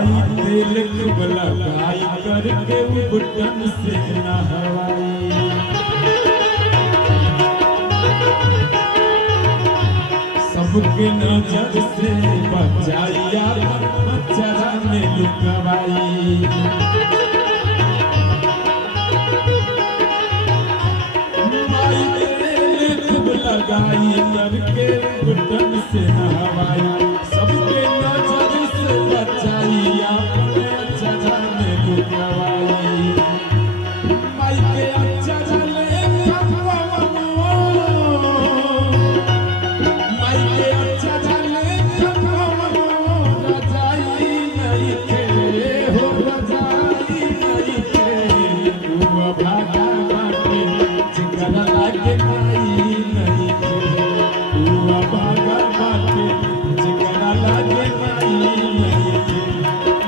माई तेल खूब लगाई करके उबटन से नहवाई। सबके नजर से बचाइया मच्छरा में लुकवाई। माई तेल खूब लगाई करके उबटन से नहवाई। सबके नजर से बचाइया मच्छरा में लुकवाई। माई के अक्षरा ले खपवनो, माई के अक्षरा ले खपवनो, रजाई नहीं